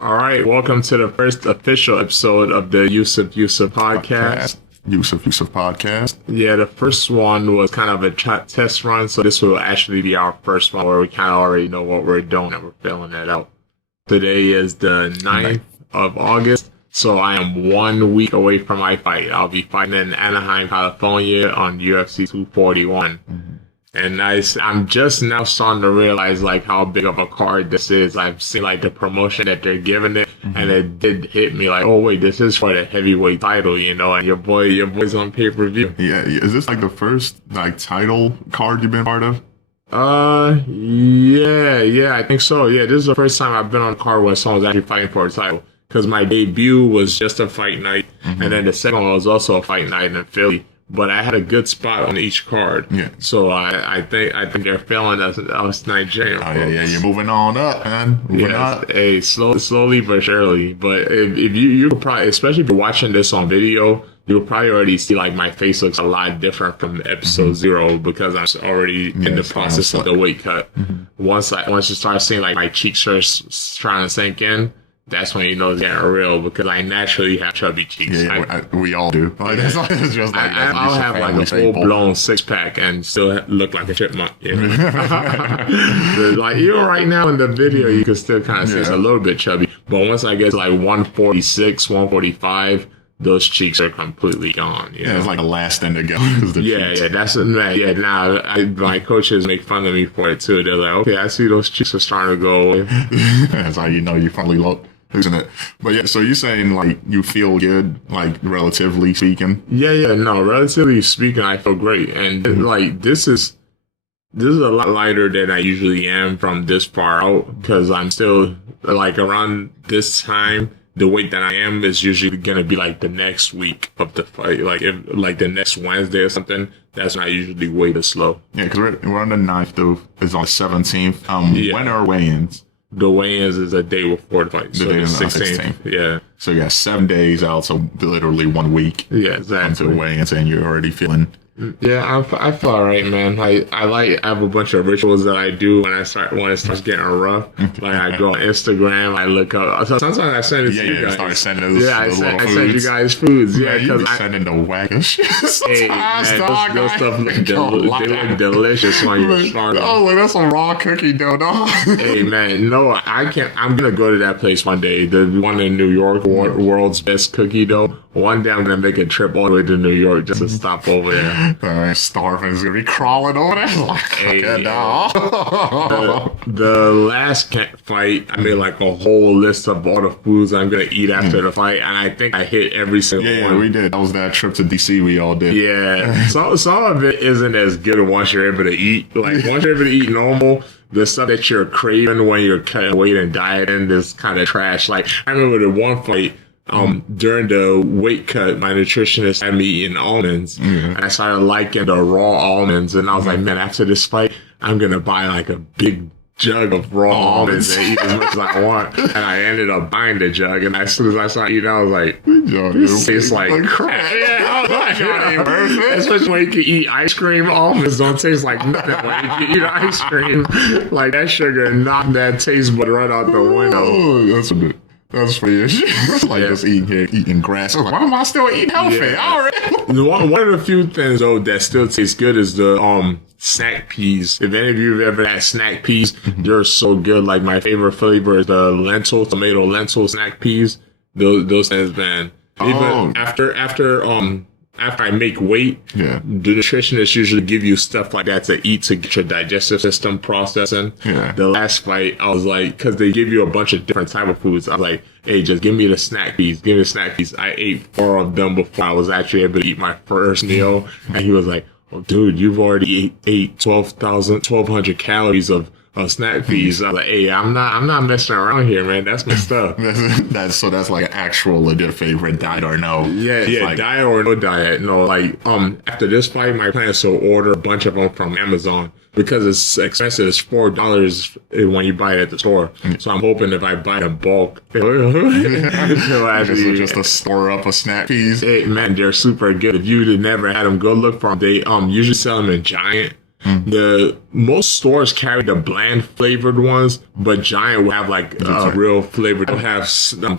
All right, welcome to the first official episode of the Yusuff podcast. Yusuff podcast. Yeah, the first one was kind of a test run, so this will actually be our first one where we kind of already know what we're doing and we're filling it out. Today is the 9th of August, so I am 1 week away from my fight. I'll be fighting in Anaheim, California on UFC 241. Mm-hmm. And I'm just now starting to realize like how big of a card this is. I've seen like the promotion that they're giving it, and it did hit me like, oh wait, this is for the heavyweight title, you know, and your boy's on pay-per-view. Yeah, is this like the first like title card you've been part of? Yeah, I think so. Yeah, this is the first time I've been on a card where someone's actually fighting for a title. Because my debut was just a fight night, and then the second one was also a fight night in Philly. But I had a good spot on each card. Yeah. So I think they're feeling us Nigerian. Oh yeah, you're moving on up, man. Moving up. Hey, slowly but surely. But if you probably, especially if you're watching this on video, you'll probably already see like my face looks a lot different from episode 0 because I'm already in the process of the weight cut. Once you start seeing like my cheeks are trying to sink in, that's when you know it's getting real because I naturally have chubby cheeks. Yeah, we all do. Like, it's just like I'll have like a full-blown six-pack and still look like a chipmunk. You know? Like even right now in the video, you can still kind of see it's a little bit chubby. But once I get to like 146, 145, those cheeks are completely gone. You know? It's like the last thing to go. My coaches make fun of me for it too. They're like, okay, I see those cheeks are starting to go away. That's how you know you finally look. Isn't it? But yeah, so you're saying like you feel good, like relatively speaking? No, relatively speaking, I feel great. And like this is a lot lighter than I usually am from this far out because I'm still like around this time. The weight that I am is usually gonna be like the next week of the fight, like the next Wednesday or something. That's when I usually weigh the slow. Yeah, because we're on the 9th though. It's on the 17th. When are weigh-ins? The weigh-ins is a day before the fight, so the 16th. Yeah. So you got 7 days out, so literally 1 week. Yeah, exactly. Until weigh-ins, and you're already feeling. Yeah, I feel alright, man. I have a bunch of rituals that I do when it starts getting rough. Like I go on Instagram, I look up. Sometimes I send it to you guys. Start sending those. I send you guys foods. Yeah, because I sending the wackest shit. Hey, man, those stuff look delicious when you're starting. Oh, like that's some raw cookie dough, dog. Hey, man, no, I can't. I'm gonna go to that place one day. The one in New York, world's best cookie dough. One day I'm gonna make a trip all the way to New York just to stop over there. Starving is gonna be crawling over there. The last fight, I made like a whole list of all the foods I'm gonna eat after the fight, and I think I hit every single one. Yeah, we did. That was that trip to DC we all did. Yeah, some of it isn't as good once you're able to eat. Like once you're able to eat normal, the stuff that you're craving when you're cutting weight and dieting is kind of trash. Like I remember the one fight. During the weight cut, my nutritionist had me eating almonds, and I started liking the raw almonds, and I was like, man, after this fight, I'm gonna buy like a big jug of raw almonds and eat as much as I want. And I ended up buying the jug, and as soon as I started eating, I was like, this tastes like crap. Especially when you can eat ice cream. Almonds don't taste like nothing when you can eat ice cream. Like that sugar knocked that taste bud right out the window. Oh, that's a bit. That's funny. Like just eating grass. I was like, why am I still eating healthy? One of the few things though that still tastes good is the snack peas. If any of you have ever had snack peas, they're so good. Like my favorite flavor is the tomato lentil snack peas. Those things, man. Even after I make weight, the nutritionists usually give you stuff like that to eat to get your digestive system processing. Yeah. The last fight, I was like, because they give you a bunch of different type of foods. I was like, hey, just give me the snack peas. Give me the snack peas. I ate 4 of them before I was actually able to eat my first meal. And he was like, oh, dude, you've already ate 1,200 calories of snack peas. I was like, hey, I'm not messing around here, man. That's my stuff. That's like an actual legit favorite diet or no? Yeah, like, diet or no diet. No, like after this fight, my plan is to order a bunch of them from Amazon because it's expensive. It's $4 when you buy it at the store. So I'm hoping if I buy in bulk, actually just to store up a snack peas. Hey, man, they're super good. If you never had them, go look for them. They usually sell them in Giant. The most stores carry the bland flavored ones, but Giant will have like real flavor. They'll have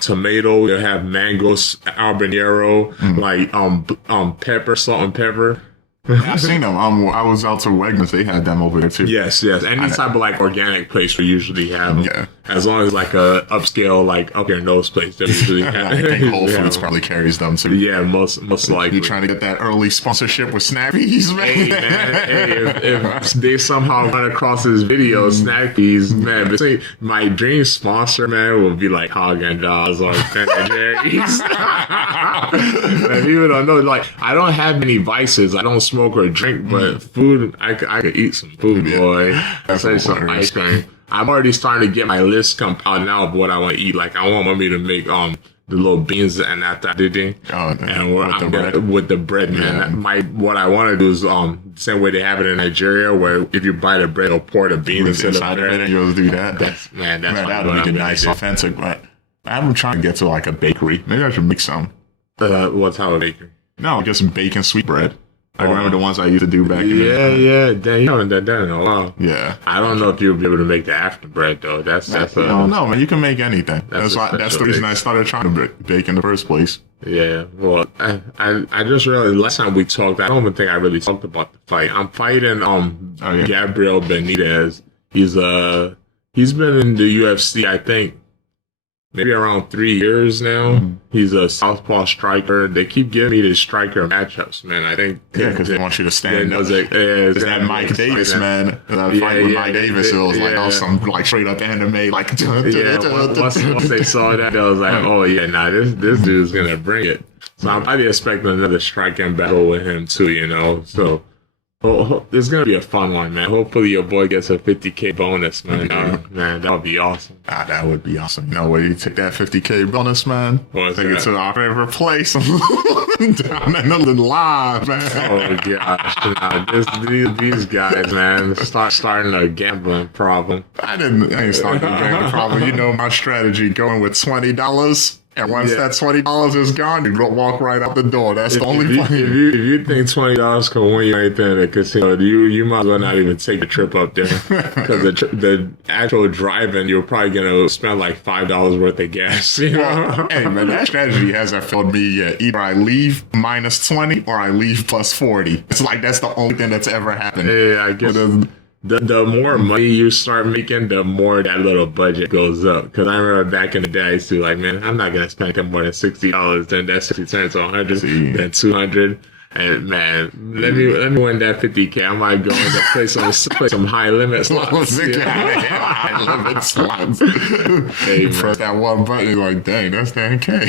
tomato, they'll have mangoes, habanero, like pepper, salt and pepper. I've seen them. I was out to Wegmans. They had them over there too. Yes. Any type of like organic place we usually have them. Yeah. As long as like a upscale, like up here nose place, they usually have. I think Whole Foods probably carries them too. Yeah, most likely. You're trying to get that early sponsorship with Snack Peas, man. Hey man, if they somehow run across this video, Snack Peas, man, between my dream sponsor, man, will be like Haagen Dazs or Ben and Jerry's. And people don't know, like, I don't have any vices. I don't smoke or drink, but food, I could eat some food, boy. Especially some ice cream. I'm already starting to get my list compiled now of what I want to eat. Like, I want mommy to make the little beans and that thing. Oh, and with the bread, man. Yeah. What I want to do is same way they have it in Nigeria, where if you buy the bread, they'll pour the beans inside of it, and you'll do that. That would make it nice, authentic. But I'm trying to get to like a bakery. Maybe I should make some. What type of bakery? No, just bacon sweet bread. I remember the ones I used to do back in the day. Yeah. Damn, you haven't done that in a while. Yeah. I don't know if you'll be able to make the after bread, though. No, man. You can make anything. That's the reason I started trying to bake in the first place. Yeah. Well, I just realized last time we talked, I don't even think I really talked about the fight. I'm fighting Gabriel Benitez. He's been in the UFC, I think, maybe around 3 years now. He's a southpaw striker. They keep giving me the striker matchups, man. I think because they want you to stand up. Is that Mike Davis, man? That fight with Mike Davis, it was like some like straight up anime, like once they saw that, I was like, oh yeah, this dude's gonna bring it. So I'm probably expecting another striking battle with him too, you know. So it's gonna be a fun one, man. Hopefully your boy gets a $50K bonus, man. Man, that would be awesome. That would be awesome. You know where you take that $50K bonus, man? Take it to our favorite place down in the live, man. Oh gosh, these guys, man, starting a gambling problem. I ain't starting a gambling problem. You know my strategy: going with $20. And once that $20 is gone, you walk right out the door. That's the only point. If you think $20 can win you anything at a casino, you might as well not even take the trip up there. Because the actual driving, you're probably going to spend like $5 worth of gas. You know? Well, hey, man, that strategy hasn't failed me yet. Either I leave minus 20 or I leave plus 40. It's like that's the only thing that's ever happened. Yeah, I guess. The more money you start making, the more that little budget goes up. Because I remember back in the day, I used to like, man, I'm not going to spend more than $60. Then that 60 turns to 100, then 200. And man, let me win that $50K. I might go and play some high limit slots. High limit slots. Hey, you press that one button, you're like, dang, that's $10K.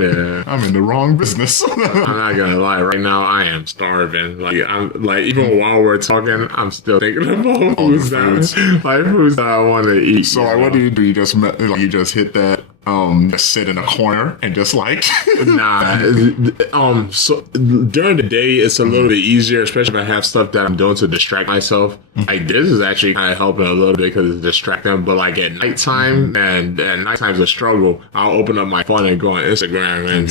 Yeah, I'm in the wrong business. I'm not gonna lie. Right now, I am starving. Even while we're talking, I'm still thinking about foods that I want to eat. So, what do? You just hit that. Just sit in a corner and just like so during the day it's a little bit easier, especially if I have stuff that I'm doing to distract myself. Like this is actually kind of helping a little bit because it's distracting. But like at nighttime, and nighttime's a struggle. I'll open up my phone and go on Instagram and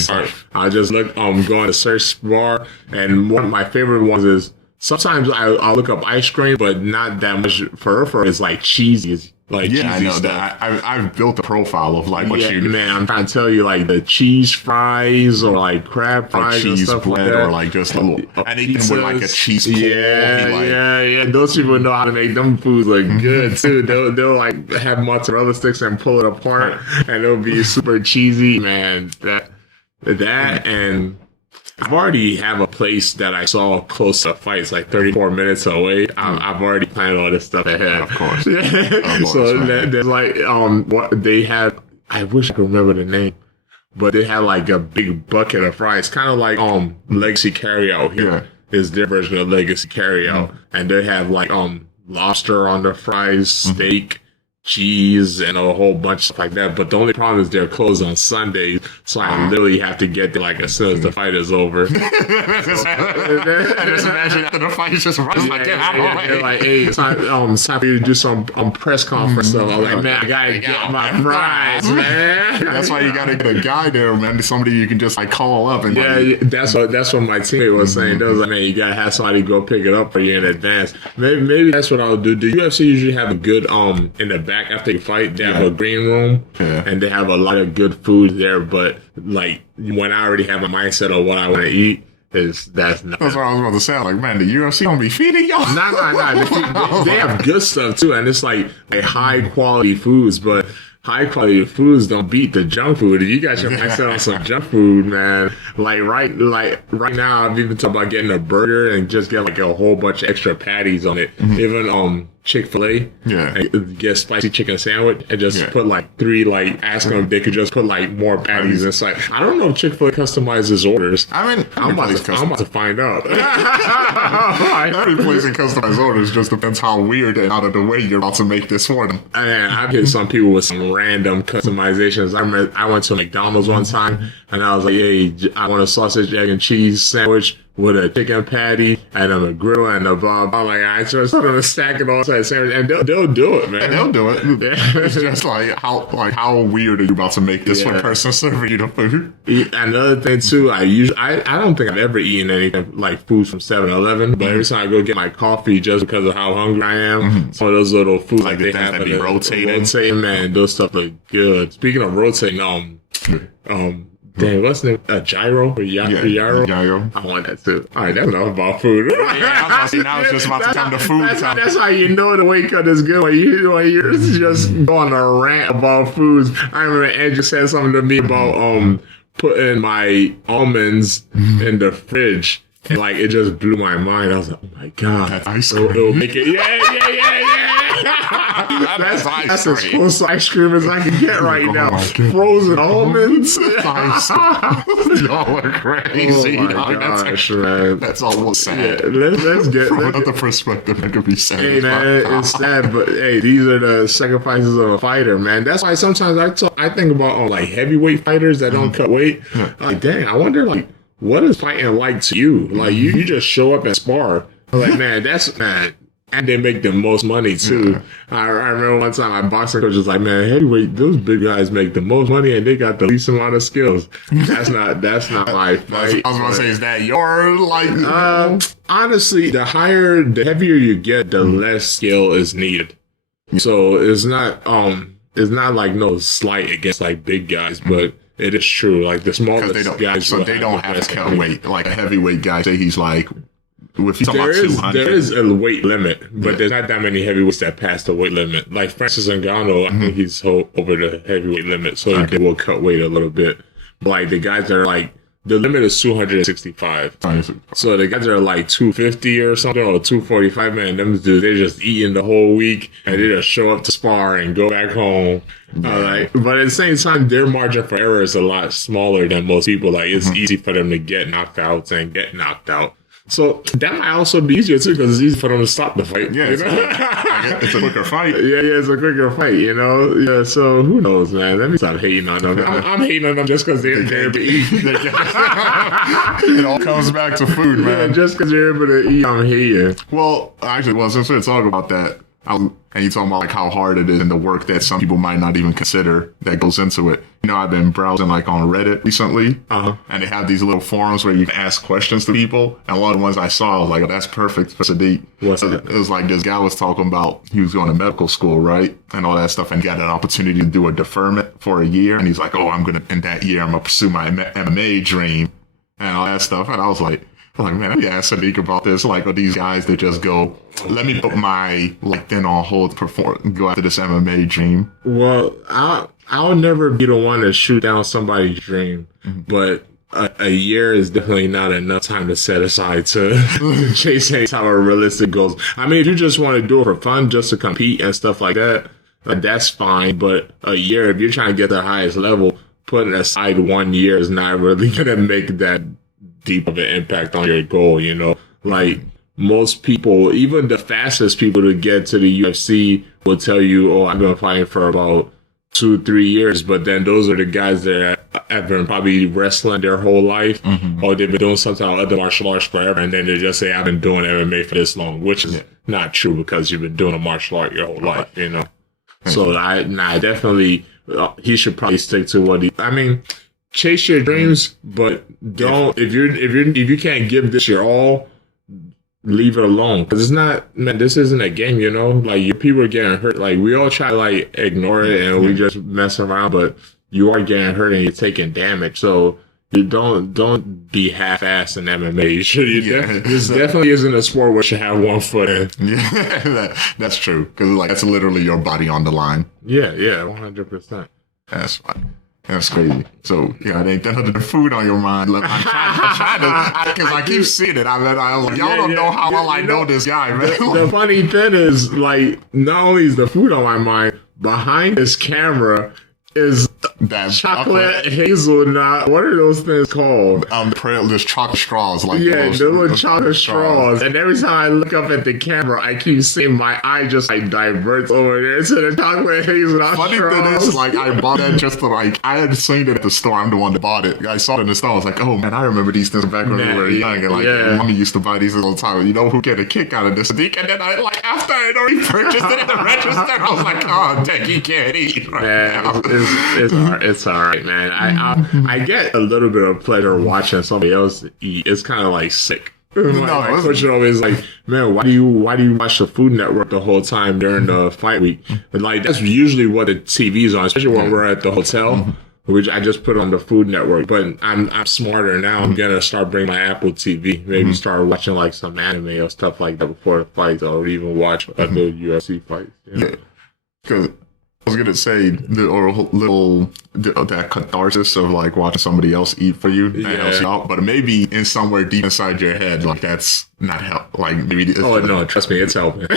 I'll just look go on the search bar, and one of my favorite ones is sometimes I'll look up ice cream, but not that much for it's like cheesy. Like I know that. I've built a profile of like what you. Man, I'm trying to tell you, like the cheese fries or like crab fries, cheese and stuff bread, like that. Or like just and even with like a cheese pull. Yeah. Those people know how to make them foods look good too. They'll like have mozzarella sticks and pull it apart, and it'll be super cheesy, man. That and. I've already have a place that I saw close to fights, like 34 minutes away. I've already planned all this stuff ahead. Of course. So there's like, what they have, I wish I could remember the name, but they had like a big bucket of fries, kind of like, Legacy Carryout here is their version of Legacy Carryout. And they have like, lobster on the fries, steak, cheese and a whole bunch of stuff like that. But the only problem is they're closed on Sundays, so I literally have to get there like as soon as the fight is over. And just imagine after the fight, it's just right like that. They're like, hey, it's time for you to do some press conference stuff. I'm like, man, I gotta get my fries, man. That's why you gotta get a guy there, man. Somebody you can just like call up and that's what my teammate was saying. They was like, man, you gotta have somebody go pick it up for you in advance. Maybe that's what I'll do. The UFC usually have a good in the back after you fight, they have a green room and they have a lot of good food there. But like when I already have a mindset of what I want to eat, that's what I was about to say. Like, man, the UFC gonna be feeding y'all? Nah. They have good stuff too, and it's like high quality foods, but high quality foods don't beat the junk food. You got your mindset on some junk food, man. Like right now, I've even talked about getting a burger and just get like a whole bunch of extra patties on it. Even Chick-fil-A, get spicy chicken sandwich and just put like 3, like ask them if they could just put like more patties inside. I don't know if Chick-fil-A customizes orders. I mean, I'm about to find out. Every place in customized orders just depends how weird and out of the way you're about to make this for them. And I've hit some people with some random customizations. I went to McDonald's one time and I was like, hey, I want a sausage, egg, and cheese sandwich with a chicken patty and a grill and a bob. I'm like, I just put them to stack it all inside sandwich, and they'll do it, man. And they'll do it. It's just like how weird are you about to make this one person serving you the food? Another thing too, I don't think I've ever eaten anything like food from 7-Eleven, but every time I go get my coffee, just because of how hungry I am, some of those little foods like they have be rotating, man, those stuff look good. Speaking of rotating, dang, what's the name? A gyro? Or gyro? Gyro. I want that too. All right, that's enough about food. Now it's just about to come to food time. That's how you know the weight cut is good when you're just going a rant about foods. I remember Andrew said something to me about putting my almonds in the fridge. And like it just blew my mind. I was like, oh my god, that's ice cream. It'll make it. That's as close to ice cream as I can get right now. Frozen almonds. Y'all are crazy. Oh my gosh, man. That's almost sad. Yeah, let's get from another perspective. It could be sad. Hey man, it's sad, but hey, these are the sacrifices of a fighter, man. That's why sometimes I think about like heavyweight fighters that don't cut weight. Like, dang, I wonder like what is fighting like to you? Like you just show up and spar. I'm like, man, and they make the most money too. Yeah. I remember one time my boxing coach was like, man, heavyweight, those big guys make the most money and they got the least amount of skills. That's not my fight. I was gonna say, is that your like honestly, the heavier you get, the less skill is needed. So it's not like no slight against like big guys, but it is true. Like the smallest guys, so they don't have to cut weight. Like a heavyweight guy, say he's like, there is a weight limit, but there's not that many heavyweights that pass the weight limit. Like Francis Ngannou, I think he's over the heavyweight limit, so they will cut weight a little bit. But like the guys that are like, the limit is 265. So the guys that are like 250 or something, or 245, man, them dudes, they're just eating the whole week and they just show up to spar and go back home. But at the same time, their margin for error is a lot smaller than most people. Like it's easy for them to get knocked out and get knocked out. So that might also be easier too, because it's easy for them to stop the fight. Yeah, it's a quicker fight. Yeah, it's a quicker fight. You know. Yeah. So who knows, man? Let me stop hating on them. I'm hating on them just because they're able to eat. It all comes back to food, man. Yeah, just because they're able to eat, I'm hating. Well, since we're talking about that, and you talking about like how hard it is and the work that some people might not even consider that goes into it. You know, I've been browsing like on Reddit recently, and they have these little forums where you can ask questions to people. And a lot of the ones I saw, I was like, oh, that's perfect for Sodiq. What's that? It was like this guy was talking about he was going to medical school, right? And all that stuff, and got an opportunity to do a deferment for a year. And he's like, oh, in that year, I'm going to pursue my MMA dream and all that stuff. And I was like, man, let me ask Sodiq about this. Like, are these guys that just go, let me put my thing on hold, go after this MMA dream? Well, I'll never be the one to shoot down somebody's dream, but a year is definitely not enough time to set aside to chase any type of realistic goals. I mean, if you just want to do it for fun, just to compete and stuff like that, that's fine. But a year, if you're trying to get to the highest level, putting aside 1 year is not really going to make that deep of an impact on your goal, you know? Like, most people, even the fastest people to get to the UFC, will tell you, "Oh, I've been fighting for about 2-3 years," but then those are the guys that have been probably wrestling their whole life, or they've been doing some other martial arts forever, and then they just say, "I've been doing MMA for this long," which is not true because you've been doing a martial art your whole life, you know. So definitely, he should probably stick to what he. I mean, chase your dreams, but don't. If you can't give this your all, leave it alone, because it's not, man, this isn't a game, you know. Like, your people are getting hurt. Like, we all try to like ignore it and we just mess around, but you are getting hurt and you're taking damage. So you don't be half-assed in MMA. This definitely isn't a sport where you should have one foot in. Yeah, that's true, because like that's literally your body on the line. Yeah, 100%. That's fine. That's crazy. So, yeah, it ain't none of the food on your mind. Look, I'm trying to, because I keep seeing it. I was like, y'all don't know how well I know this guy, man. The funny thing is, like, not only is the food on my mind, behind this camera is that chocolate hazelnut. What are those things called? There's chocolate straws, like the little chocolate straws. And every time I look up at the camera, I keep seeing my eye just like diverts over there to the chocolate hazelnut. Funny thing is, like, I bought that just to like, I had seen it at the store. I'm the one that bought it. I saw it in the store. I was like, oh man, I remember these things back when we were young. And like, mommy used to buy these all the time. You know who get a kick out of this? Sodiq. And then I like after I had already purchased it at the register, I was like, oh dang, he can't eat right now. It's all right, man. I get a little bit of pleasure watching somebody else eat. It's kind of like sick. My coach always like, man, why do you watch the Food Network the whole time during the fight week? But like, that's usually what the TV's on, especially when we're at the hotel, which I just put on the Food Network. But I'm smarter now. I'm gonna start bringing my Apple TV. Maybe start watching like some anime or stuff like that before the fights, or even watch other UFC fights. You know? Because I was gonna say that catharsis of like watching somebody else eat for you, that helps you out. But maybe in somewhere deep inside your head, like that's not help. Like maybe. No, trust me, it's helping.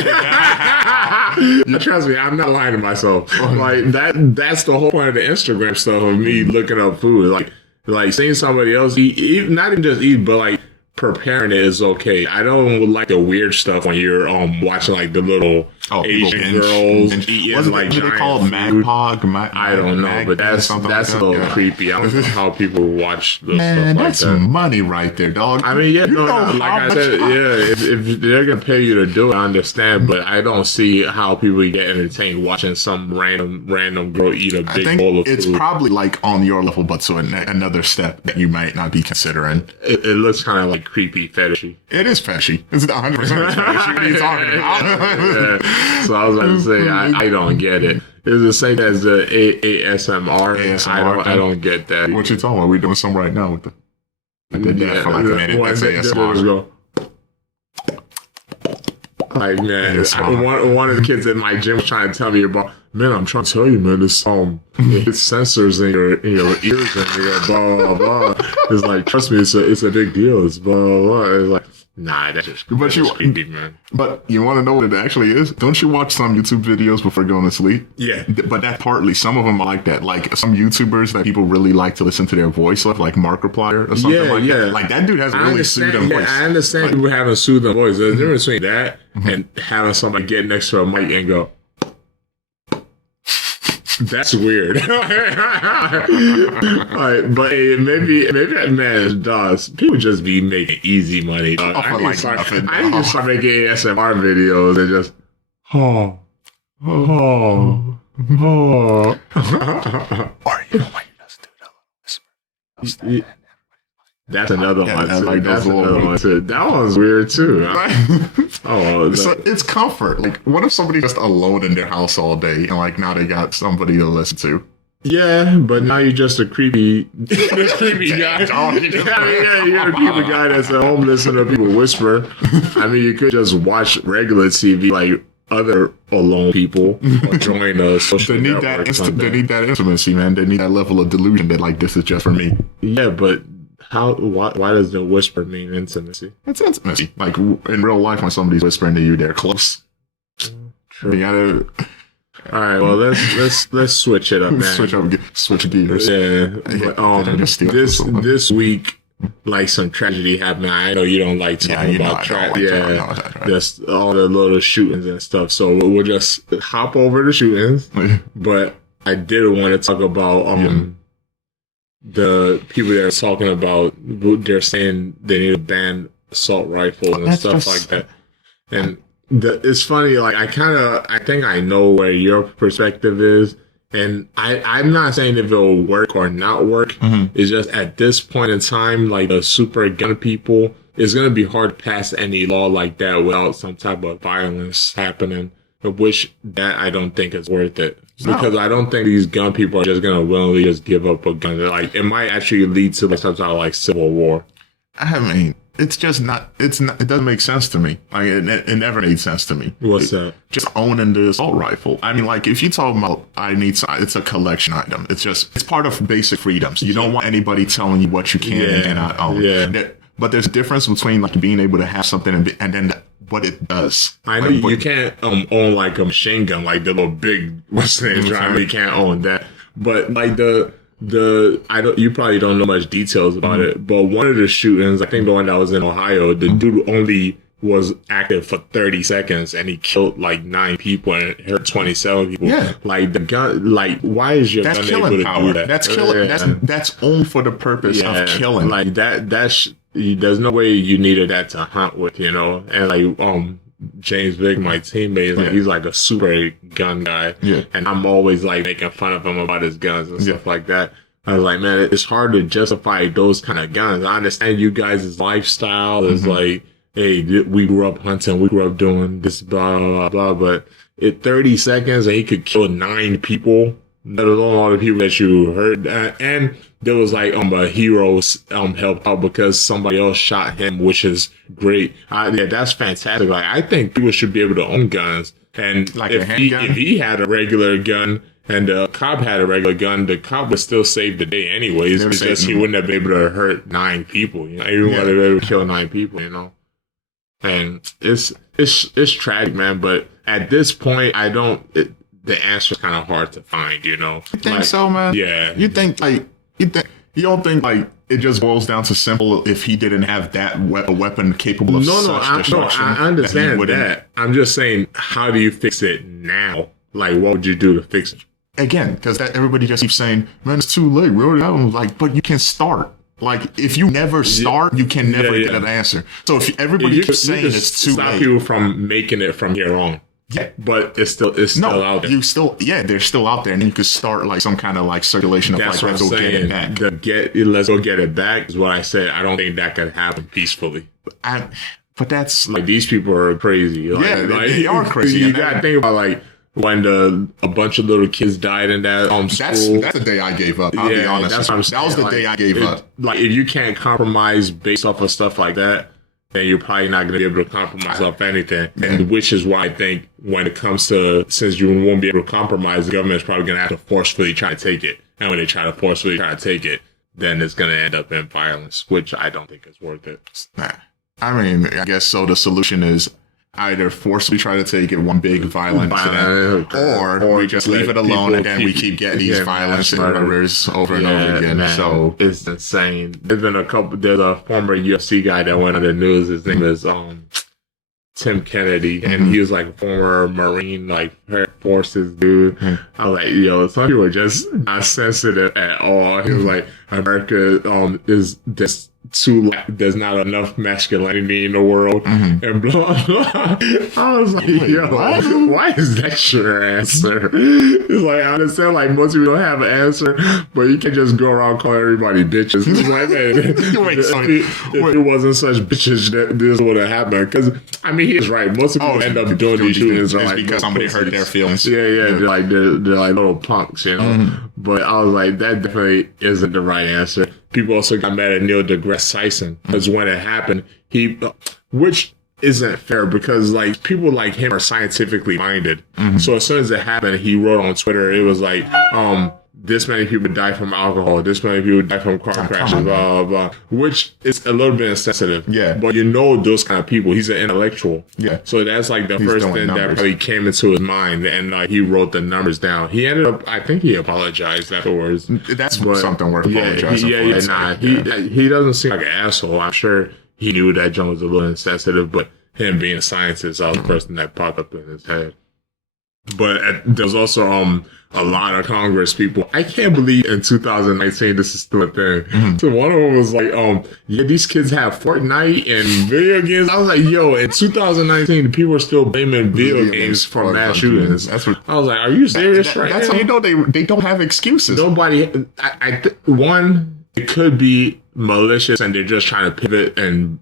Trust me, I'm not lying to myself. Like that's the whole point of the Instagram stuff of me looking up food. Like seeing somebody else eat, not even just eat, but like preparing it is okay. I don't like the weird stuff when you're watching like the little Asian girls eating like giant they call it magpog? I don't know, but that's a little creepy. I don't know how people watch this stuff like that's that. money right there, dog. I mean, like I said, if they're gonna pay you to do it, I understand, but I don't see how people get entertained watching some random girl eat a big bowl of food. It's probably like on your level, but so another step that you might not be considering. It looks kind of like creepy, fetishy. It is fetishy. It's 100% fetishy. What are you talking about? So I was about to say, I don't get it. It's the same as the ASMR. I don't get that. What you talking about? We're doing some right now with the. I did that for like a minute. That's ASMR. Like, man, one of the kids in my gym was trying to tell me about, man, I'm trying to tell you, man, it's sensors in your ears and your blah, blah, blah. It's like, trust me, it's a big deal. It's blah, blah, blah. It's like, nah, that's just creepy, man. But you want to know what it actually is? Don't you watch some YouTube videos before going to sleep? Yeah. But that partly, some of them are like that. Like some YouTubers that people really like to listen to their voice of, like Markiplier or something like that. Like that dude has a really soothing voice. I understand people having a soothing voice. There's a difference between that and having somebody get next to a mic and go, that's weird. But maybe man, does people just be making easy money? I need to start making ASMR videos and just or you know what you just do that. That's another one. That's another one too. That one's weird too. So it's comfort. Like, what if somebody's just alone in their house all day and like now they got somebody to listen to? Yeah, but now you're just a creepy guy. You're a creepy guy that's at home listening to people whisper. I mean, you could just watch regular TV like other alone people or join a social network. They need that intimacy, man. They need that level of delusion that like this is just for me. Yeah, but why does the whisper mean intimacy? It's intimacy. Like in real life, when somebody's whispering to you, they're close. True. You gotta. All right. Well, let's switch it up, man. Switch gears. Yeah. But, this week like some tragedy happened. I know you don't like talking about tragedy. Right. Just all the little shootings and stuff. So we'll just hop over the shootings. But I did want to talk about the people that are talking about. They're saying they need to ban assault rifles and stuff like that. And it's funny. Like I think I know where your perspective is. And I'm not saying if it'll work or not work. It's just at this point in time, like the super gun people, it's going to be hard to pass any law like that without some type of violence happening, which that I don't think is worth it. Because I don't think these gun people are just going to willingly just give up a gun. Like, it might actually lead to like some type of like civil war. I mean, it's just not, it doesn't make sense to me. Like, it never made sense to me. What's that? Just owning the assault rifle. I mean, like, if you talk about, it's a collection item. It's part of basic freedoms. You don't want anybody telling you what you can and cannot own. Yeah. But there's a difference between like being able to have something and then what it does. I know you can't own like a machine gun, like the little big, what's the name, driver. You can't own that. But like you probably don't know much details about it, but one of the shootings, I think the one that was in Ohio, the dude only was active for 30 seconds and he killed like 9 people and hurt 27 people. Yeah. Like the gun, like why is your gun able to do that? That's killing. That's only for the purpose of killing. Like there's no way you needed that to hunt with, you know? And like, James Vick, my teammate, like, he's like a super gun guy. Yeah. And I'm always like making fun of him about his guns and stuff like that. I was like, man, it's hard to justify those kind of guns. I understand you guys' lifestyle is like, hey, we grew up hunting, we grew up doing this, blah, blah, blah, but at 30 seconds and he could kill 9 people, let alone all the people that you heard. And there was like a hero helped out because somebody else shot him, which is great. Yeah, that's fantastic. Like, I think people should be able to own guns. And like if he had a regular gun and the cop had a regular gun, the cop would still save the day anyways. It's just he wouldn't have been able to hurt 9 people. You know, he wouldn't have been able to kill 9 people. You know, and it's tragic, man. But at this point, the answer is kind of hard to find. You know, you think so, man? Yeah, you don't think like it just boils down to simple if he didn't have that a weapon capable of such destruction? I understand that. I'm just saying, how do you fix it now? Like, what would you do to fix it? Again, because everybody just keeps saying, man, it's too late. We already have them. Like, but you can start. Like, if you never start, you can never get an answer. So if everybody keeps saying it's too late. Stop people from making it from here on. Yeah, but it's still out there. They're still out there, and you could start like some kind of like circulation of that's like let's go get it back. Let's go get it back is what I said. I don't think that could happen peacefully. But that's like these people are crazy. Like, they are crazy. You gotta think about like when a bunch of little kids died in that school. That's the day I gave up. I'll be honest. That's what I'm saying. That was the day I gave up. Like if you can't compromise based off of stuff like that, then you're probably not going to be able to compromise off anything. And which is why I think when it comes to, since you won't be able to compromise, the government's probably going to have to forcefully try to take it. And when they try to forcefully try to take it, then it's going to end up in violence, which I don't think is worth it. I mean, I guess so. The solution is either forcibly try to take it one big violent incident, or we just leave it alone and then we keep getting these violence murders over and over again. Man, so it's insane. There's a former UFC guy that went on the news. His name is Tim Kennedy, and he was like a former Marine, like Air Forces dude. I was like, yo, some people are just not sensitive at all. He was like, America is this there's not enough masculinity in the world, and blah blah. I was like, yo, why is that your answer? It's like, I understand, like most people don't have an answer, but you can't just go around calling everybody bitches. It's like, man, if it wasn't such bitches, that this would have happened. Because I mean, he's right. Most people end up doing these shootings like because somebody hurt their feelings. Yeah. They're like little punks, you know. But I was like, that definitely isn't the right answer. People also got mad at Neil deGrasse Tyson because when it happened, which isn't fair because like people like him are scientifically minded. So as soon as it happened, he wrote on Twitter, it was like, this many people die from alcohol, this many people die from car crashes, blah, blah, blah, which is a little bit insensitive. Yeah. But you know those kind of people. He's an intellectual. Yeah. So that's like the first thing that really came into his mind, and like he wrote the numbers down. He ended up, I think he apologized afterwards. That's something worth apologizing for. He doesn't seem like an asshole. I'm sure he knew that John was a little insensitive, but him being a scientist, that was the first thing that popped up in his head. But there's also a lot of Congress people. I can't believe in 2019 this is still a thing. So one of them was like, yeah, these kids have Fortnite and video games. I was like, yo, in 2019, people are still blaming video games for mass shootings. I was like, are you serious right now? That's how you know they don't have excuses. Nobody. One, it could be malicious and they're just trying to pivot and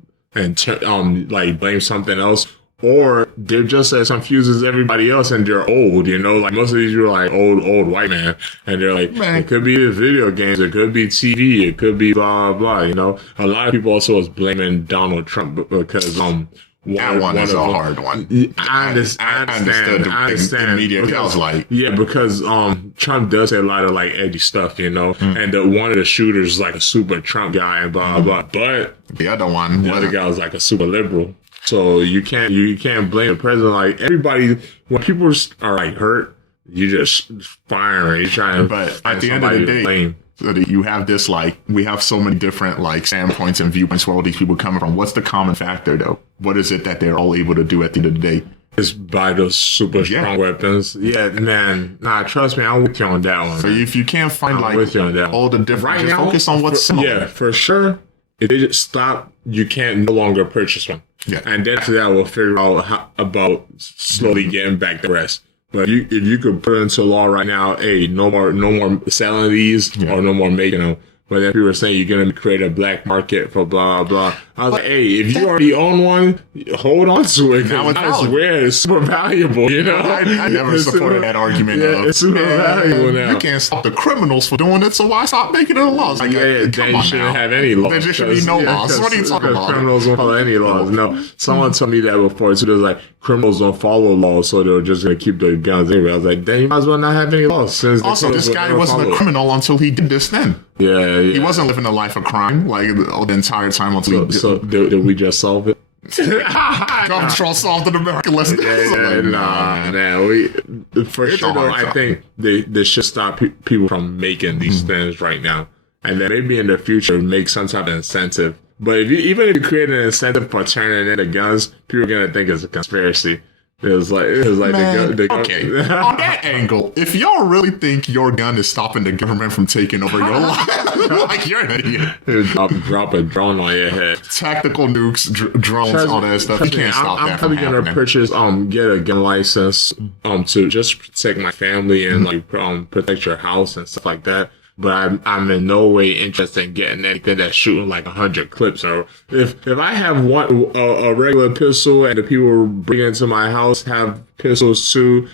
like blame something else. Or they're just as confused as everybody else and they're old, you know? Like most of these are like old white man. And they're like, it could be the video games, it could be TV, it could be blah, blah, you know? A lot of people also was blaming Donald Trump because, that one is a hard one. I understand. Immediately, I was like, yeah, because Trump does say a lot of like edgy stuff, you know, and one of the shooters is like a super Trump guy and blah blah. But the other guy was like a super liberal. So you can't blame the president. Like everybody, when people are like hurt, you just fire and you trying to. But at the end of the day, blame. So that you have this like we have so many different like standpoints and viewpoints where all these people coming from. What's the common factor though? What is it that they're all able to do at the end of the day? Is buy those super strong weapons. Yeah, man. Nah, trust me, I'm with you on that one. So if you can't find all the different, right just now, focus on what's similar. Yeah, for sure. If they just stop, you can't no longer purchase one. Yeah. And then after that, we'll figure out about slowly getting back the rest. But if you could put it into law right now, hey, no more selling these or no more making them. But then people were saying you're going to create a black market for blah, blah. I was like, hey, if you already own one, hold on to it. Because it's weird. It's super valuable, you know? I never supported that argument. It's super valuable now. You can't stop the criminals for doing it, so why stop making it a law? Like, then you shouldn't have any laws. There should be no laws. What are you talking about? Criminals don't follow any laws. No, someone told me that before. So there's like, criminals don't follow laws, so they're just going to keep the guns anyway. I was like, then you might as well not have any laws. Also, this guy wasn't a criminal until he did this then. Yeah. He wasn't living a life of crime like the entire time until he did. So did we just solve it? Control solved an American lesson. For sure though, I think they should stop people from making these things right now. And then maybe in the future make some type of incentive. But even if you create an incentive for turning into guns, people are gonna think it's a conspiracy. It was like Man, okay. On that angle, if y'all really think your gun is stopping the government from taking over your life, like you're an idiot. Drop a drone on your head. Tactical nukes, drones, all that stuff. You can't stop that. I'm probably gonna purchase, get a gun license, to just protect my family and protect your house and stuff like that. But I'm in no way interested in getting anything that's shooting like 100 clips. Or if I have a regular pistol and the people bring into my house have pistols too,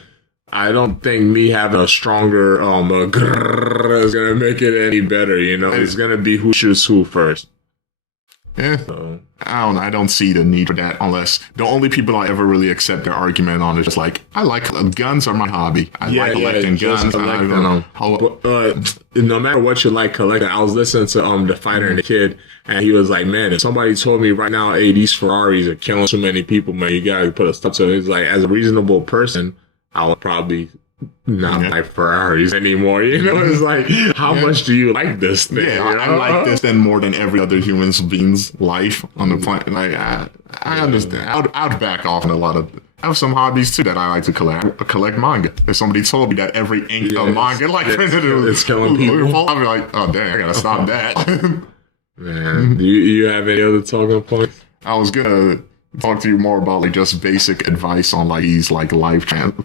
I don't think me having a stronger is gonna make it any better. You know, it's gonna be who shoots who first. Yeah. So. I don't know. I don't see the need for that unless the only people I ever really accept their argument on is just like, I like guns are my hobby. I like collecting guns. No matter what you like collecting, I was listening to The Fighter and the Kid, and he was like, man, if somebody told me right now, hey, these Ferraris are killing so many people, man, you gotta put a stop to it. He's like, as a reasonable person, I would probably not like Ferraris anymore. You know, it's like, how much do you like this thing? Yeah, I like this thing more than every other human being's life on the planet. Like, I understand. I'd back off on a lot of. I have some hobbies too that I like to collect manga. If somebody told me that every ink of manga it's killing people, I'd be like, oh dang, I gotta stop that. Man, do you have any other talking points? I was gonna talk to you more about like just basic advice on like these like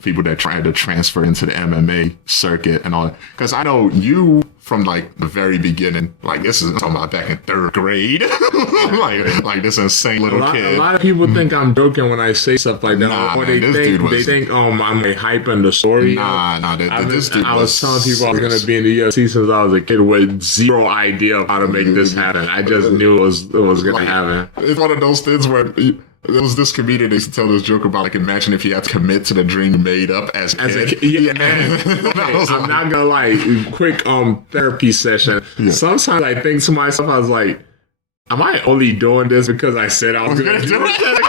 people that try to transfer into the MMA circuit and all that. Because I know you from like the very beginning, like this is I'm talking about back in 3rd grade, like this insane little kid. A lot of people think I'm joking when I say stuff like that. Nah, or man, they think I'm like hyping the story. This dude I was telling people I was going to be in the UFC since I was a kid with zero idea of how to make this happen. I just knew it was going to happen. It's one of those things where There was this comedian that used to tell this joke about, like, imagine if you had to commit to the dream you made up as a kid. Yeah, okay, I'm not gonna lie. Quick therapy session. Yeah. Sometimes I think to myself, I was like, am I only doing this because I said I was gonna do it?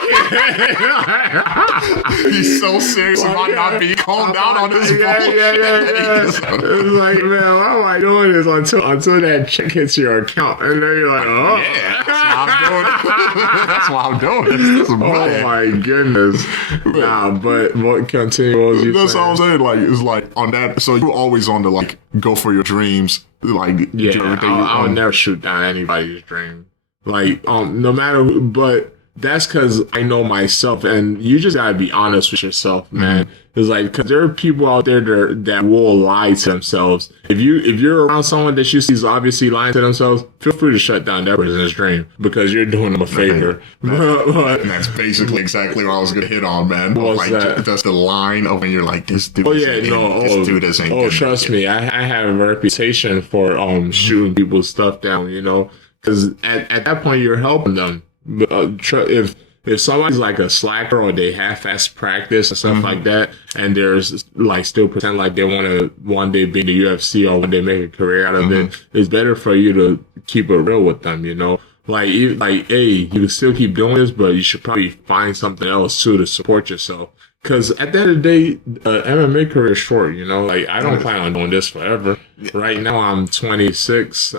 He's so serious about not being called out on his bullshit. Yeah. It's like, man, why am I doing this until that check hits your account, and then you're like, oh, Yeah, that's why I'm doing this. This is oh bad. my goodness. Nah, but what continue? What was you That's saying? all I'm saying. Like, it's like on that. So you're always on the, like, go for your dreams. Like, Yeah, do everything you I'll want. never shoot down anybody's dream. Like, no matter, but that's because I know myself, and you just gotta be honest with yourself, man. It's like, because there are people out there that will lie to themselves. If you're around someone that you see is obviously lying to themselves, feel free to shut down that person's dream because you're doing them a favor. And that's basically exactly what I was gonna hit on, man. What's Like, that? that's the line of when you're like, this dude. Oh is yeah, an no. idiot. This dude isn't. Oh, gonna trust make me, I have a reputation for shooting people's stuff down. You know, because at that point you're helping them. If somebody's like a slacker or they half-ass practice and stuff like that, and there's like still pretend like they want to one day be in the UFC or one day make a career out of it, it's better for you to keep it real with them. You know, hey, you can still keep doing this, but you should probably find something else too to support yourself. Because at the end of the day, MMA career is short, you know? Like, I don't plan on doing this forever. Right now, I'm 26.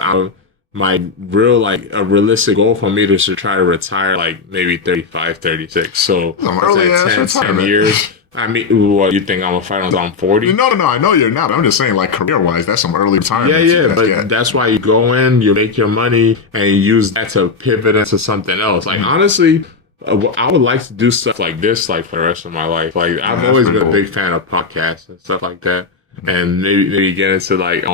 My a realistic goal for me is to try to retire, like, maybe 35, 36. So, early ass 10 retirement. years. I mean, what, you think I'm going to fight until I'm 40? No, I know you're not. I'm just saying, like, career-wise, that's some early retirement. Yeah, but that's why you go in, you make your money, and you use that to pivot into something else. Like, honestly, I would like to do stuff like this, like, for the rest of my life. Like, I've always been a big fan of podcasts and stuff like that. And maybe get into, like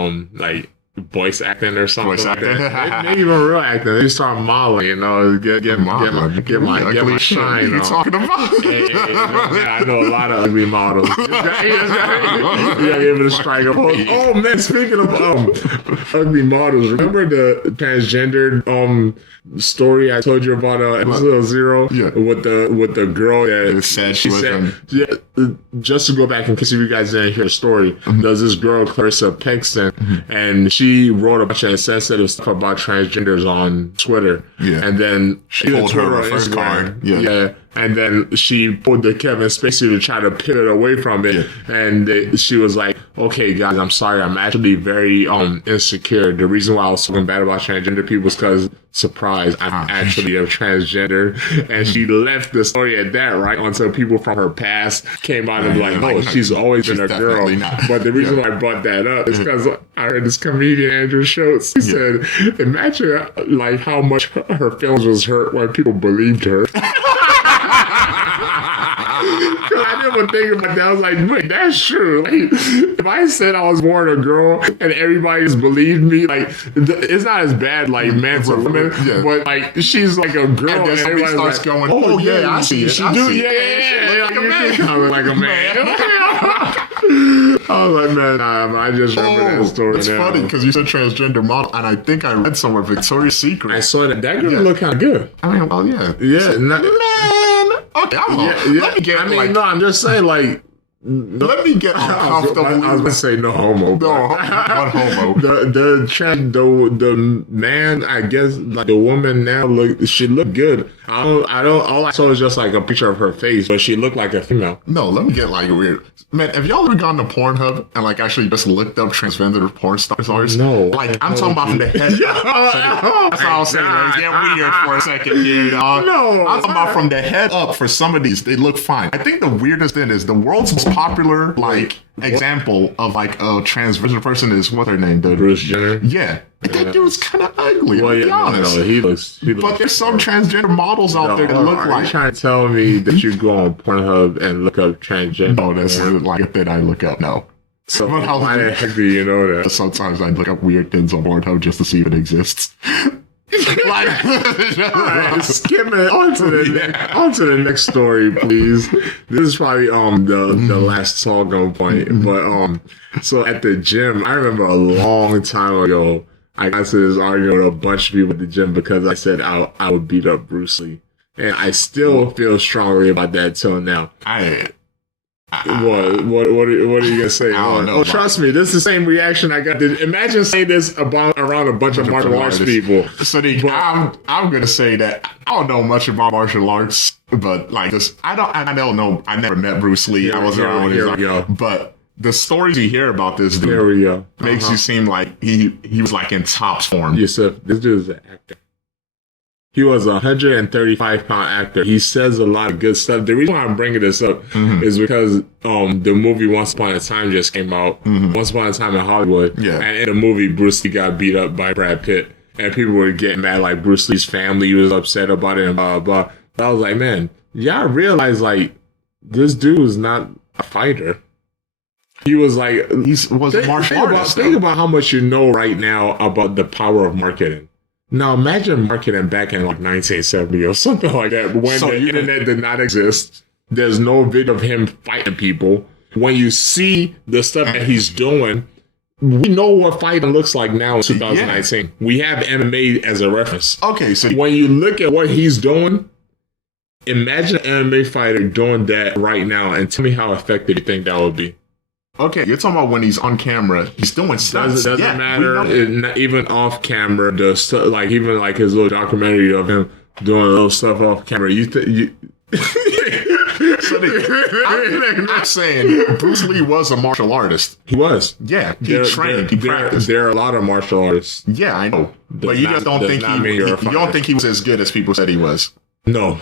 voice acting or something. Voice like acting. that. Maybe even real acting. Maybe start modeling, you know, get my shine What are you on. talking about? Hey, I know a lot of ugly models. Yeah, give it a strike up. Oh man, speaking of ugly models, remember the transgendered story I told you about episode 0? Yeah. With the girl that said she was just to go back in case you guys didn't hear the story, there's this girl Clarissa Paxton, and she wrote a bunch of insensitive stuff about transgenders on Twitter. Yeah. And then She pulled her reverse card. Yeah. And then she pulled the Kevin Spacey to try to pivot away from it. Yeah. And she was like, okay, guys, I'm sorry. I'm actually very insecure. The reason why I was talking bad about transgender people is because, surprise, I'm actually a transgender. And she left the story at that, right? Until people from her past came out and be like, no, she's always been a girl. Not. But the reason why I brought that up is because I heard this comedian, Andrew Schultz, he said, imagine like how much her feelings was hurt when people believed her. I didn't even think about that. I was like, wait, that's true. Like, if I said I was born a girl and everybody just believed me, like, it's not as bad, like, man to woman, but, like, she's like a girl. And then somebody starts like, going, oh, yeah, I see it. She do, yeah. Like a man. Like a man. I was like, man, I just remember that story. It's funny because you said transgender model, and I think I read somewhere Victoria's Secret. I saw that. That girl look kind of good. I mean, oh, yeah. Yeah. Man. Okay, let me get, no, I'm just saying, like, let me get uncomfortable. I was going to say no homo. No, what homo? The man, I guess, like the woman now she looked good. All I saw was just like a picture of her face, but she looked like a female. No, let me get like weird. Man, have y'all ever gone to Pornhub and like actually just looked up transgender porn stars? No. Like, I'm talking about from the head up. That's all I was saying. Get weird for a second here, dog. No. I'm talking about from the head up. For some of these, they look fine. I think the weirdest thing is the world's most popular, like, example of like a transgender person is what's her name? Bruce Jenner. Yeah. That dude's kind of ugly. Well, To be honest. No, he looks. But there's some transgender models out there that look Are like. you trying to tell me that you go on Pornhub and look up transgender? No, that's like a thing I look up. No. So why the heck do you know that? Sometimes I look up weird things on Pornhub just to see if it exists. Alright, skipping on to the next story, please. This is probably the last talking point, but so at the gym, I remember a long time ago, I got to this argument with a bunch of people at the gym because I said I would beat up Bruce Lee. And I still feel strongly about that till now. What are you gonna say? I don't know. Oh, trust me, this is the same reaction I got. Imagine saying this around a bunch of martial arts people. So I'm gonna say that I don't know much about martial arts, but like this, I don't know. I never met Bruce Lee. I wasn't around when he was but the stories you hear about this dude there we go. makes you seem like he was like in top form. Yusuff, this dude is an actor. He was a 135-pound actor. He says a lot of good stuff. The reason why I'm bringing this up is because the movie Once Upon a Time just came out. Once Upon a Time in Hollywood. Yeah. And in the movie, Bruce Lee got beat up by Brad Pitt. And people were getting mad, like Bruce Lee's family was upset about it and blah, blah, blah. But I was like, man, y'all realize, like, this dude is not a fighter. He was like... He was a martial artist. Think about how much you know right now about the power of marketing. Now imagine marketing back in like 1970 or something like that when the internet did not exist. There's no video of him fighting people. When you see the stuff that he's doing, we know what fighting looks like now in 2019. Yeah. We have MMA as a reference. Okay, so when you look at what he's doing, imagine an MMA fighter doing that right now and tell me how effective you think that would be. Okay, you're talking about when he's on camera, he's doing stunts. Doesn't matter. Even off camera, like even like his little documentary of him doing little stuff off camera. I'm saying Bruce Lee was a martial artist. He was. Yeah, he trained. He practiced. There are a lot of martial artists. Yeah, I know, but you just don't think you don't think he was as good as people said he was. No.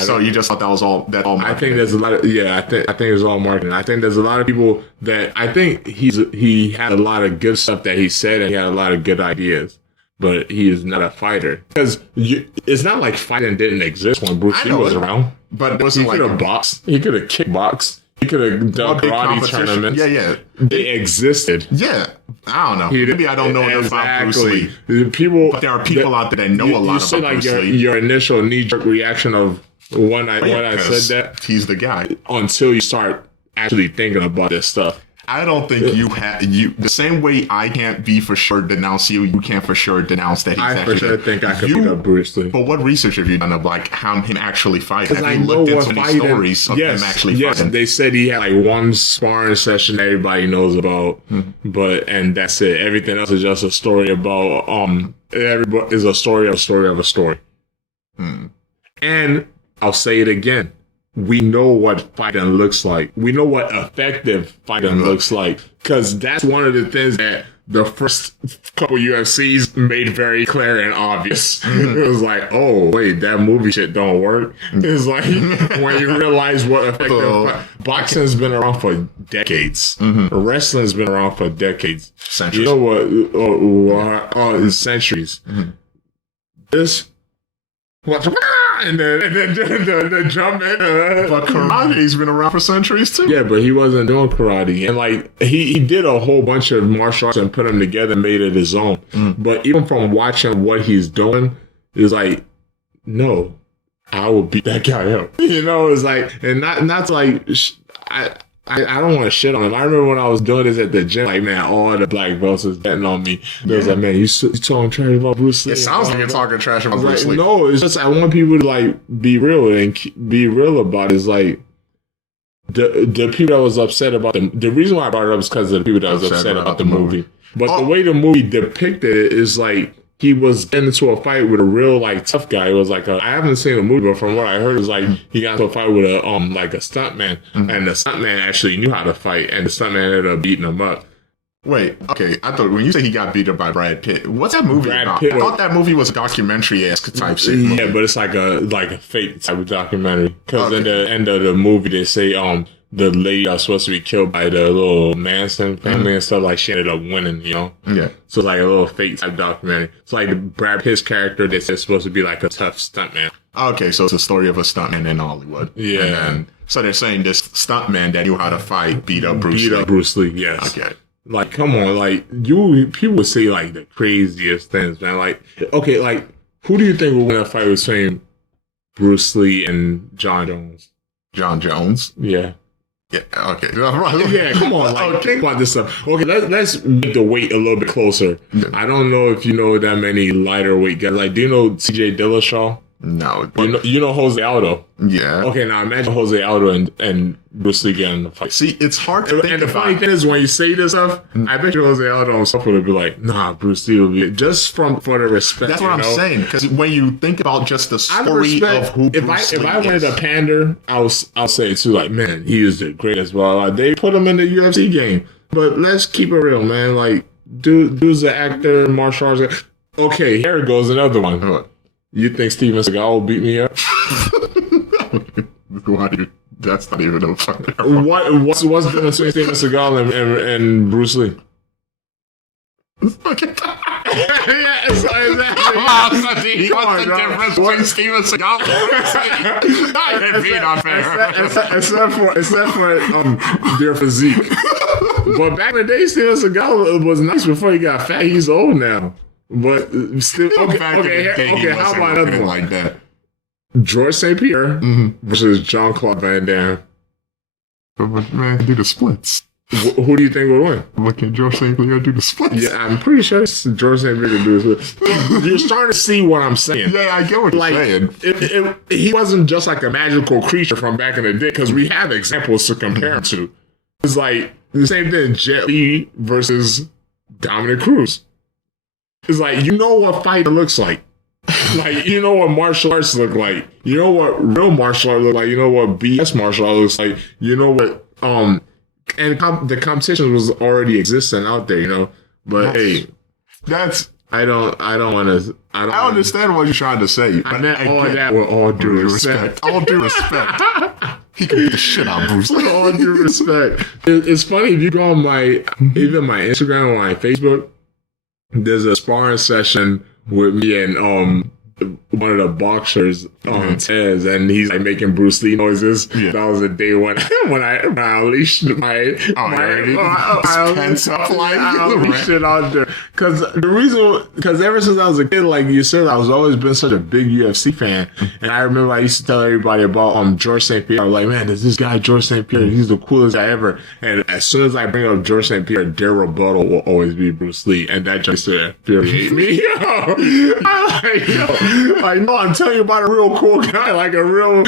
So you just thought that was all marketing. I think there's a lot of I think it's all marketing. I think there's a lot of people that I think he had a lot of good stuff that he said and he had a lot of good ideas, but he is not a fighter because it's not like fighting didn't exist when Bruce Lee was around. But it wasn't he could have boxed. He could have kickboxed. He could have done karate tournaments. Yeah. They existed. Yeah. I don't know. Maybe I don't know enough about Bruce Lee. But there are people out there that know a lot about Bruce Lee. Your initial knee-jerk reaction of when I said that, he's the guy. Until you start actually thinking about this stuff. I don't think the same way I can't be for sure denounce you can't for sure denounce that he's actually. I for sure think I could beat up Bruce Lee. But what research have you done of like how him actually fight? Have you looked into any stories of him actually fighting? Yes, they said he had like one sparring session everybody knows about, and that's it. Everything else is just a story about everybody is a story of a story of a story. And I'll say it again. We know what fighting looks like. We know what effective fighting looks like. Because that's one of the things that the first couple UFCs made very clear and obvious. It was like, oh, wait, that movie shit don't work. It's like when you realize what effective boxing's been around for decades. Wrestling's been around for decades. Centuries. You know what? Centuries. This... And then the jump in. But karate's been around for centuries too. Yeah, but he wasn't doing karate. And like he did a whole bunch of martial arts and put them together and made it his own. But even from watching what he's doing, it's like, no, I will beat that guy up. You know, it's like, and not like, I don't want to shit on him. I remember when I was doing this at the gym, like, man, all the black belts was betting on me. They was like, man, you talking trash about Bruce Lee? It sounds like you're talking trash about Bruce Lee. No, it's just I want people to, like, be real and be real about it. It's like, the people that was upset about the reason why I brought it up is because of the people that was upset about the movie. But the way the movie depicted it is like, he was getting into a fight with a real, like, tough guy. It was like I haven't seen the movie, but from what I heard, it was like he got into a fight with a stuntman, and the stuntman actually knew how to fight, and the stuntman ended up beating him up. Wait, okay. I thought when you say he got beat up by Brad Pitt, what's that movie about? I thought that movie was a documentary-esque type shit. Yeah, but it's like a fake type of documentary. Because in the end of the movie, they say the lady that was supposed to be killed by the little Manson family and stuff, like she ended up winning, you know? Yeah. So it's like a little fake type documentary. It's like the Brad Pitt's character, they said supposed to be like a tough stuntman. Okay, so it's a story of a stuntman in Hollywood. Yeah. And then, so they're saying this stuntman that knew how to fight beat up Bruce Lee. Beat up Bruce Lee, yes. Okay. Like, come on, like, people would say like the craziest things, man. Like, okay, like, who do you think will win a fight between Bruce Lee and John Jones? John Jones? Yeah. Yeah, okay. Yeah, come on, like, think about this stuff. Okay, let's make the weight a little bit closer. I don't know if you know that many lighter weight guys. Like, do you know CJ Dillashaw? No. You know Jose Aldo. Yeah. Okay, now imagine Jose Aldo and Bruce Lee getting in the fight. See, it's hard to think And the about. funny thing is, when you say this stuff, I bet you Jose Aldo himself would be like, "Nah, Bruce Lee will be just for the respect." That's what I'm saying. Because when you think about just the story of who Bruce Lee if I wanted to pander, I'll say too, like, man, he is the greatest. Well, like, they put him in the UFC game, but let's keep it real, man. Like, dude's an actor, martial arts. Okay, here goes another one. What? You think Steven Seagal will beat me up? That's not even a fucking. What's the difference between Steven Seagal and Bruce Lee? Yeah, exactly. What's the difference between Steven Seagal and Bruce Lee? I can be not fair. Except for their physique. But back in the day, Steven Seagal was nice before he got fat. He's old now. But still, okay. How about another one? Like that? George St. Pierre versus Jean-Claude Van Damme. But man, do the splits. Who do you think would win? Look at George St. Pierre do the splits. Yeah, I'm pretty sure George St. Pierre can do this. You're starting to see what I'm saying. Yeah, I get what you're saying. He wasn't just like a magical creature from back in the day, because we have examples to compare him to. It's like the same thing, Jet Li versus Dominic Cruz. It's like, you know what fighter looks like. Like, you know what martial arts look like. You know what real martial art look like. You know what BS martial art looks like. You know what, and the competition was already existing out there, you know. But I don't want to. I understand what you're trying to say. I meant all that with all due respect. All due respect. He can beat the shit out of Bruce Lee. All due respect. It's funny, if you go on even my Instagram or my Facebook, there's a sparring session with me and one of the boxers Tez, and he's like making Bruce Lee noises. Yeah. That was the day when I unleashed I unleashed it out there. Because ever since I was a kid, like you said, I was always been such a big UFC fan, and I remember I used to tell everybody about George St. Pierre. I was like, man, there's this guy George St. Pierre. He's the coolest guy ever. And as soon as I bring up George St. Pierre, their rebuttal will always be Bruce Lee, and that just infuriates me. No, I'm telling you about a real cool guy, like a real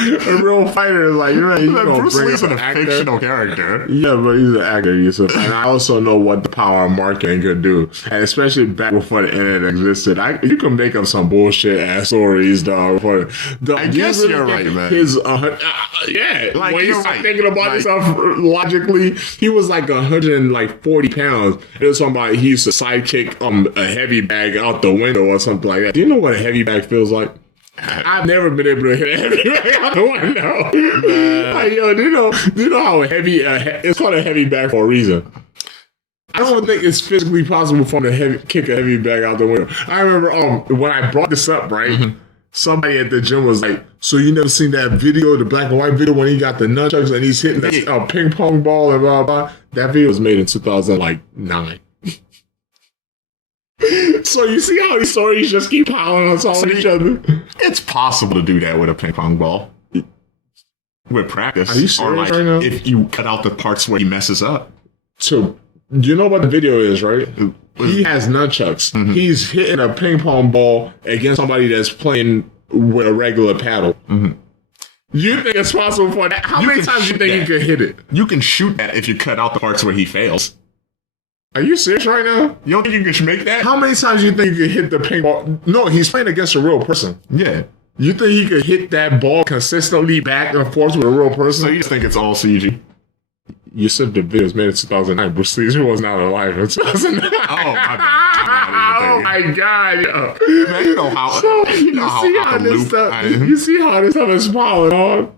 fighter. Like, you know, Bruce Lee's a fictional character. Yeah, but he's an actor, Yusuff. And I also know what the power of marketing could do, and especially back before the internet existed. You can make up some bullshit ass stories, dog. I guess you're right, man. Like, when you start thinking about yourself logically, he was like 140 pounds. It was talking about he used to sidekick a heavy bag out the window or something like that. Do you know what a heavy bag feels like? I've never been able to hit a heavy bag out the window. Like, yo, do you know how heavy it's called a heavy bag for a reason. I don't think it's physically possible for me to kick a heavy bag out the window. I remember when I brought this up, right? Somebody at the gym was like, so you never seen that video, the black and white video when he got the nunchucks and he's hitting a ping pong ball and blah, blah. That video was made in 2009. So you see how these stories just keep piling on top of each other? It's possible to do that with a ping pong ball. With practice. Are you serious right now? If you cut out the parts where he messes up. So, you know what the video is, right? He has nunchucks. Mm-hmm. He's hitting a ping pong ball against somebody that's playing with a regular paddle. Mm-hmm. You think it's possible for that? How many times do you think you could hit it? You can shoot that if you cut out the parts where he fails. Are you serious right now? You don't think you can make that? How many times do you think you could hit the ping ball? No, he's playing against a real person. Yeah. You think he could hit that ball consistently back and forth with a real person? So you just think it's all CG? You said the video was made in 2009. Bruce Lee was not alive in 2009. Oh, my God. Oh, my God, yo. Man, you know how... So, you see how this stuff is piling on?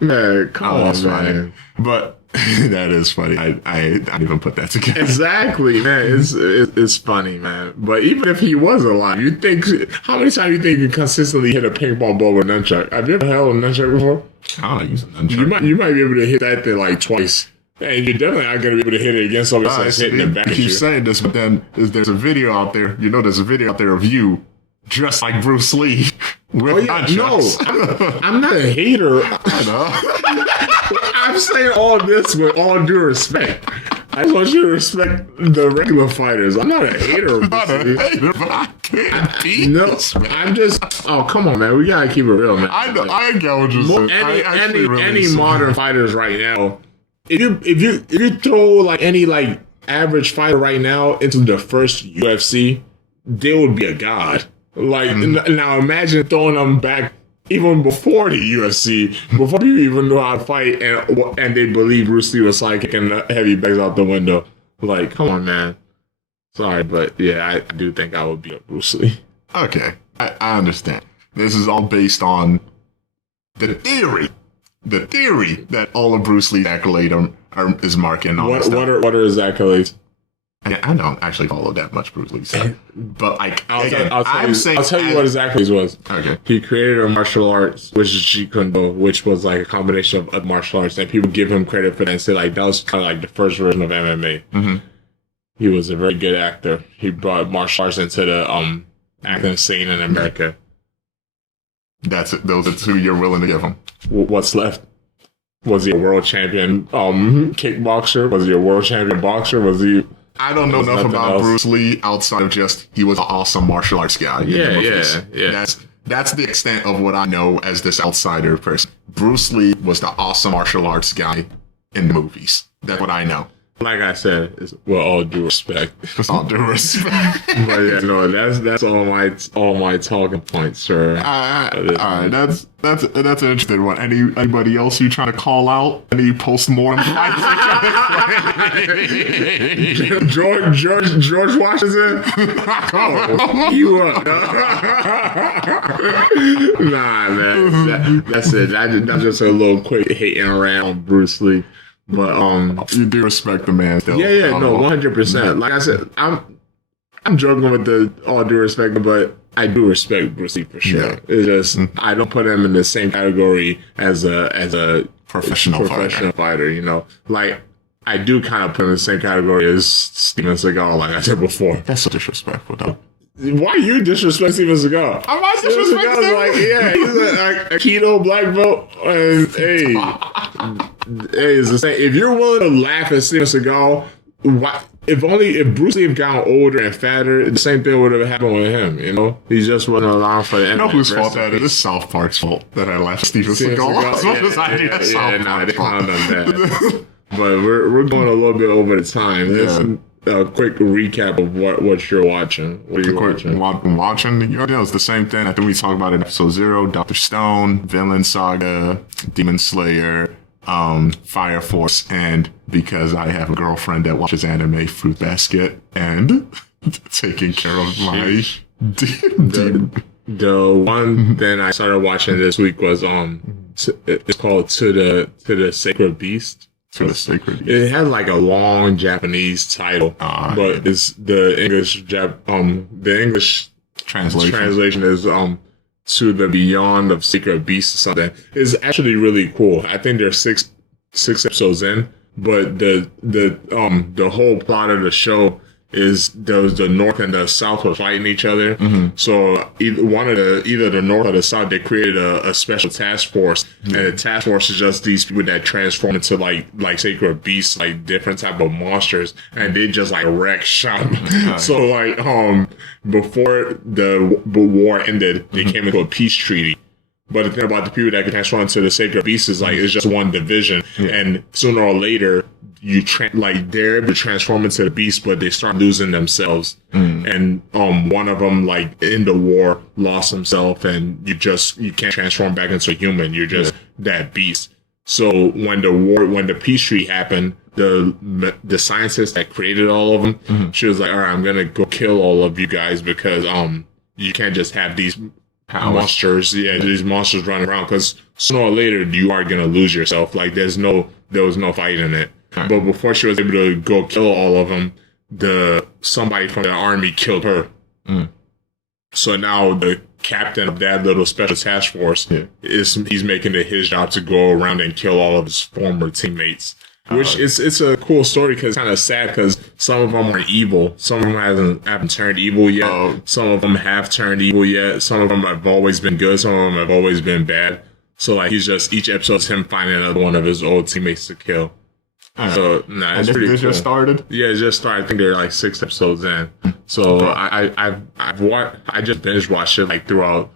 Man, come on, man. But... that is funny. I didn't even put that together. Exactly, man. It's funny, man. But even if he was alive, you think how many times you think you can consistently hit a ping pong ball with a nunchuck? Have you ever held a nunchuck before? I don't use a nunchuck. You might be able to hit that thing like twice, and you're definitely not going to be able to hit it against somebody that's hitting it back at you. Keep saying this, but then there's a video out there. You know, there's a video out there of you dressed like Bruce Lee with nunchucks. No, I'm not a hater. I know. I'm saying all this with all due respect. I just want you to respect the regular fighters. I'm not a hater. I'm not a hater, but I can't beat No, this, man. I'm just. Oh, come on, man. We gotta keep it real, man. I know. I get what you're saying. Any modern fighters right now, if you throw like any like average fighter right now into the first UFC, they would be a god. Like now, imagine throwing them back even before the UFC, before people even know how to fight, and they believe Bruce Lee was like kicking the heavy bags out the window. Like, come on, man. Sorry, but yeah, I do think I would be a Bruce Lee. Okay, I understand. This is all based on the theory that all of Bruce Lee's accolades is marking on. What are his accolades? I don't actually follow that much Bruce Lee stuff, but like I'll I'm tell you what his accolades was. Okay. He created a martial arts, which is Jeet Kune Do, which was like a combination of martial arts, and people give him credit for that and say like that was kind of like the first version of MMA. Mm-hmm. He was a very good actor. He brought martial arts into the acting scene in America. That's it. Those are two you're willing to give him. What's left? Was he a world champion kickboxer? Was he a world champion boxer? Was he? I don't know enough about Bruce Lee outside of just he was an awesome martial arts guy. Yeah. That's the extent of what I know as this outsider person. Bruce Lee was the awesome martial arts guy in the movies. That's what I know. Like I said, it's with all due respect. With all due respect. But yeah, no, that's all my talking points, sir. All right, that's an interesting one. Anybody else you trying to call out? Any post-mortem fights? George Washington. Oh, you up? Nah, man. That's it. That's just a little quick hating around on Bruce Lee. But you do respect the man, though. Yeah, no, 100%. Like I said, I'm joking with the all due respect, but I do respect Bruce Lee for sure. Yeah. It's just I don't put him in the same category as a professional fighter. You know, like I do kind of put him in the same category as Steven Seagal, like I said before. That's so disrespectful, though. Why you disrespect Steven Seagal? I'm not disrespecting him. Like, yeah, he's a keto black belt, and hey, it's the same. If you're willing to laugh at Steven Seagal, why? If Bruce Lee had gotten older and fatter, the same thing would have happened with him. You know, he just wasn't allowed for the. You know whose fault that is? It's South Park's fault that I laughed at Steven Seagal. But we're going a little bit over the time. Yeah. A quick recap of what you're watching. What are you watching? I'm watching. You know, it's the same thing. I think we talked about it in episode 0. Dr. Stone, Vinland Saga, Demon Slayer, Fire Force, and because I have a girlfriend that watches anime, Fruit Basket, and taking care of my the one that I started watching this week was it's called To the Sacred Beast. To the Sacred Beast. It had like a long Japanese title, but it's the English translation is To the Beyond of Sacred Beast or something. It's actually really cool. I think there's six episodes in, but the whole plot of the show is the North and the South are fighting each other. Mm-hmm. So either the North or the South, they created a special task force, and the task force is just these people that transform into like sacred beasts, like different type of monsters, and they just like wreck shop. So like before the war ended, they came into a peace treaty. But the thing about the people that can transform into the sacred beast is like it's just one division, and sooner or later they're able to transform into the beast, but they start losing themselves. And one of them like in the war lost himself, and you can't transform back into a human. You're just that beast. So when the peace treaty happened, the scientist that created all of them, she was like, all right, I'm gonna go kill all of you guys because you can't just have these monsters, these monsters running around, because sooner or later you are gonna lose yourself. Like there was no fight in it. But before she was able to go kill all of them, somebody from the army killed her. So now the captain of that little special task force he's making it his job to go around and kill all of his former teammates. Which it's a cool story because it's kind of sad because some of them are evil. Some of them haven't turned evil yet. Some of them have turned evil yet. Some of them have always been good. Some of them have always been bad. So like each episode is him finding another one of his old teammates to kill. So nah, it's And pretty this cool. just started? Yeah, it just started. I think they're like 6 episodes in. So I've watched. I just binge watched it like throughout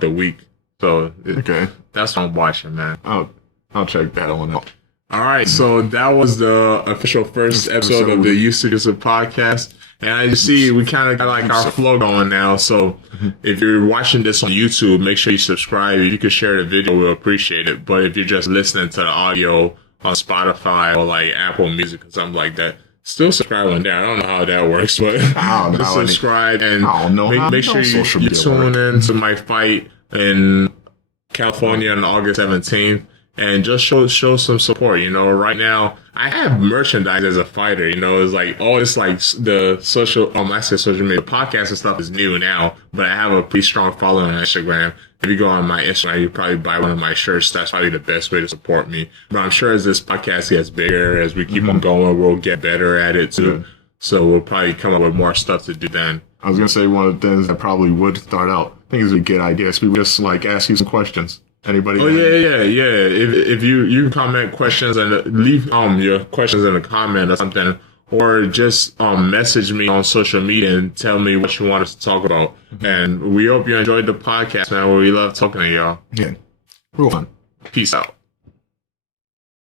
the week. So Okay. that's what I'm watching, man. I'll check that one out. All right, so that was the official first episode of the Sodiq and Yusuff podcast. And as you see, we kind of got like our flow going now. So if you're watching this on YouTube, make sure you subscribe. If you could share the video, we'll appreciate it. But if you're just listening to the audio on Spotify or like Apple Music or something like that, still subscribe on there. I don't know how that works, but just subscribe and make sure you tune in to my fight in California on August 17th. And just show some support, you know. Right now, I have merchandise as a fighter, you know. It's like, it's like the social media podcast and stuff is new now, but I have a pretty strong following on Instagram. If you go on my Instagram, you probably buy one of my shirts. That's probably the best way to support me. But I'm sure as this podcast gets bigger, as we keep on going, we'll get better at it too. Yeah. So we'll probably come up with more stuff to do then. I was gonna say one of the things that probably would start out. I think is we get ideas. We would just like ask you some questions. Anybody? Yeah. If you comment questions and leave your questions in a comment or something, or just message me on social media and tell me what you want us to talk about. And we hope you enjoyed the podcast, man. We love talking to y'all. Yeah, real fun. Peace out.